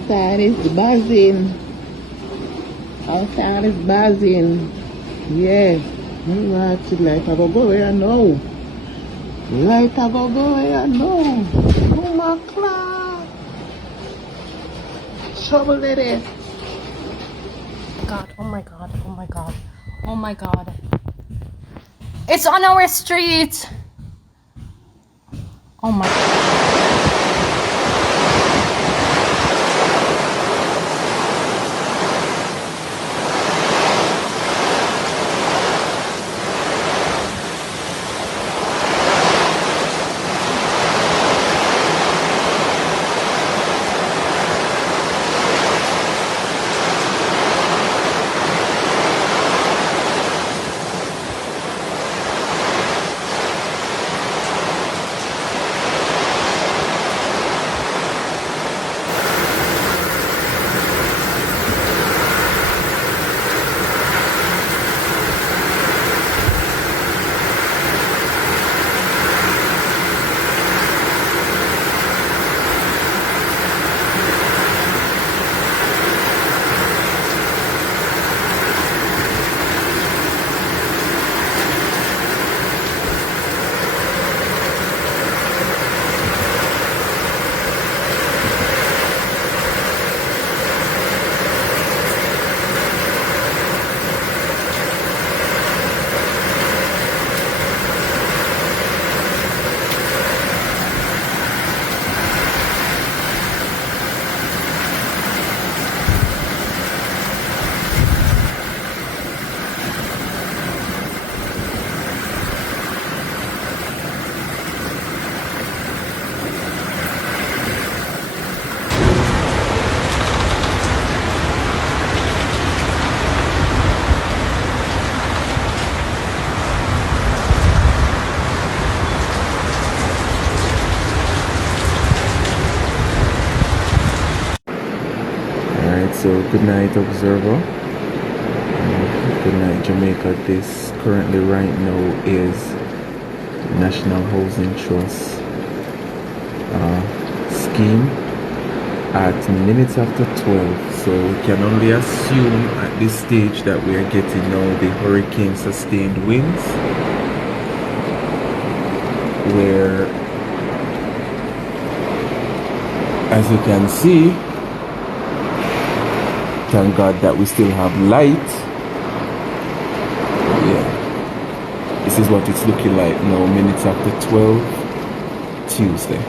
Outside is buzzing. Outside is buzzing. Yes. Watch it like I go where now. Like I go where now. Oh my God. Trouble lady. God, oh my God, oh my God, oh my God. It's on our street. Oh my God. Alright, so good night, Observer. Good night, Jamaica. This currently right now is National Housing Trust scheme at minutes after 12. So we can only assume at this stage that we are getting now the hurricane sustained winds, where, as you can see, thank God that we still have light. Yeah, this is what it's looking like now, minutes after 12, Tuesday.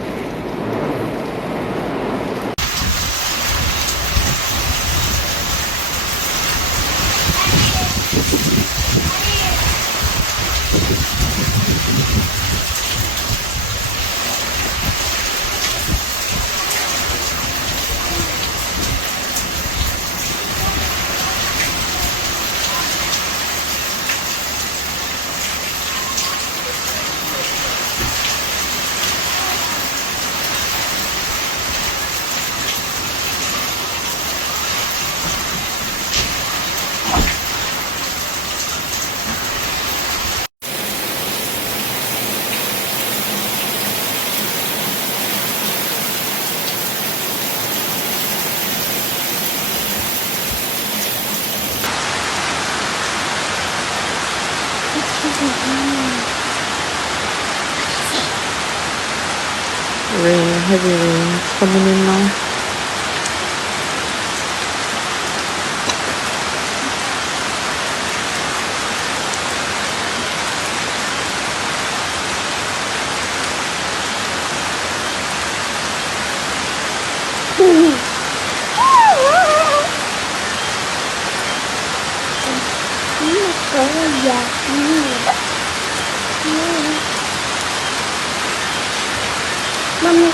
Rain, heavy rain coming in now. Mami.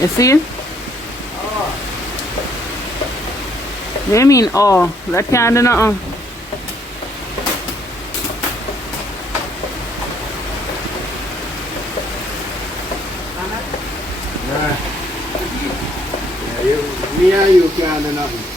You see? What do you mean, oh, that can't do nothing. Me and you can't do nothing.